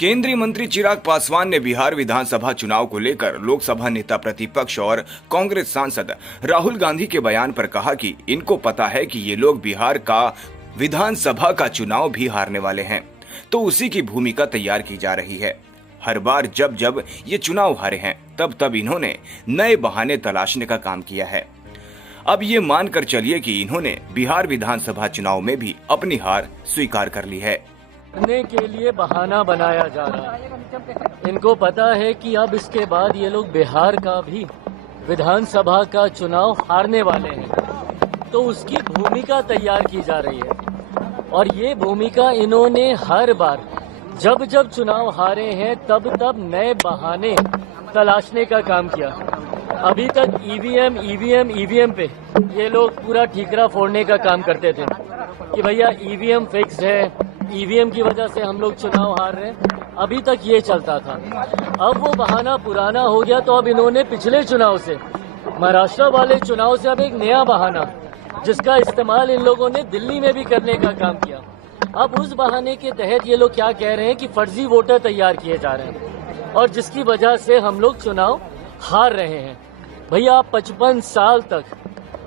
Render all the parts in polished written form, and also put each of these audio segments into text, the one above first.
केंद्रीय मंत्री चिराग पासवान ने बिहार विधानसभा चुनाव को लेकर लोकसभा नेता प्रतिपक्ष और कांग्रेस सांसद राहुल गांधी के बयान पर कहा कि इनको पता है कि ये लोग बिहार का विधानसभा का चुनाव भी हारने वाले हैं, तो उसी की भूमिका तैयार की जा रही है। हर बार जब जब ये चुनाव हारे हैं तब तब इन्होंने नए बहाने तलाशने का काम किया है। अब ये मानकर चलिए कि इन्होंने बिहार विधानसभा चुनाव में भी अपनी हार स्वीकार कर ली है। करने के लिए बहाना बनाया जा रहा है। इनको पता है कि अब इसके बाद ये लोग बिहार का भी विधानसभा का चुनाव हारने वाले हैं, तो उसकी भूमिका तैयार की जा रही है। और ये भूमिका इन्होंने हर बार जब जब चुनाव हारे हैं तब तब नए बहाने तलाशने का काम किया। अभी तक ईवीएम पे ये लोग पूरा ठीकरा फोड़ने का काम करते थे कि भैया ईवीएम फिक्स है, ईवीएम की वजह से हम लोग चुनाव हार रहे हैं। अभी तक ये चलता था। अब वो बहाना पुराना हो गया, तो अब इन्होंने पिछले चुनाव से, महाराष्ट्र वाले चुनाव से अब एक नया बहाना, जिसका इस्तेमाल इन लोगों ने दिल्ली में भी करने का काम किया। अब उस बहाने के तहत ये लोग क्या कह रहे हैं कि फर्जी वोटर तैयार किए जा रहे हैं और जिसकी वजह से हम लोग चुनाव हार रहे हैं। भैया 55 साल तक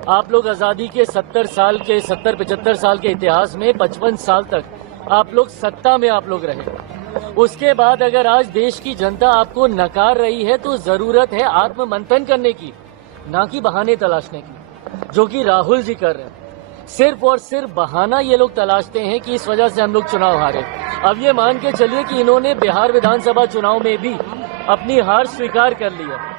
आप लोग आजादी के 70-75 साल के इतिहास में 55 साल तक आप लोग सत्ता में आप लोग रहे। उसके बाद अगर आज देश की जनता आपको नकार रही है तो जरूरत है आत्ममंथन करने की, ना कि बहाने तलाशने की, जो कि राहुल जी कर रहे हैं। सिर्फ और सिर्फ बहाना ये लोग तलाशते हैं कि इस वजह से हम लोग चुनाव हारे। अब ये मान के चलिए कि इन्होंने बिहार विधानसभा चुनाव में भी अपनी हार स्वीकार कर ली है।